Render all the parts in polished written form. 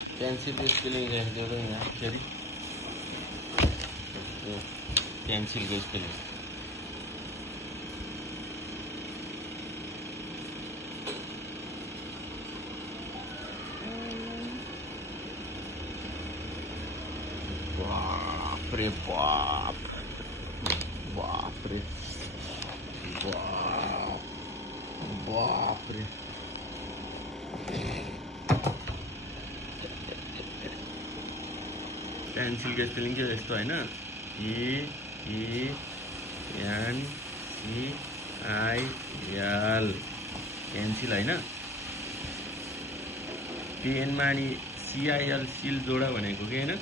pencil spelling लेखिदियो र यहाँ फेरि पेन्सिलको स्पेलिङ बापरे बाप बापरे बाप बापरे पेन्सिलको स्पेलिङ चाहिँ यस्तो होइन PENCIL पेन्सिल होइन पेनमा अनि CIL सिल जोडा भनेको कि होइन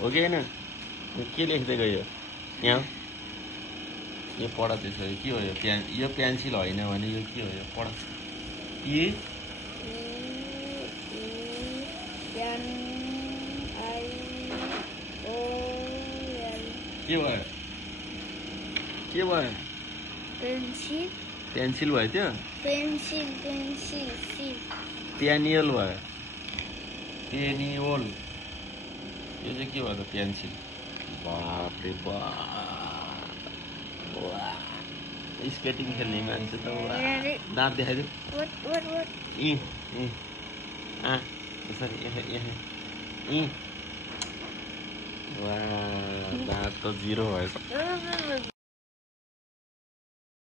हो कि होइन के लेख्दै गयो यहाँ यो पढ त्यसरी के हो यो पेन्सिल होइन भने यो के हो यो पढ के भयो पेन्सिल भयो त्यो पेनियल भयो पेनियोल यो चाहिँ के भयो त पेन्सिल बापरे बाप स्केटिङ खेल्ने मान्छे त दाँत देखाइदियो यसरी दाँत त 0 भएछ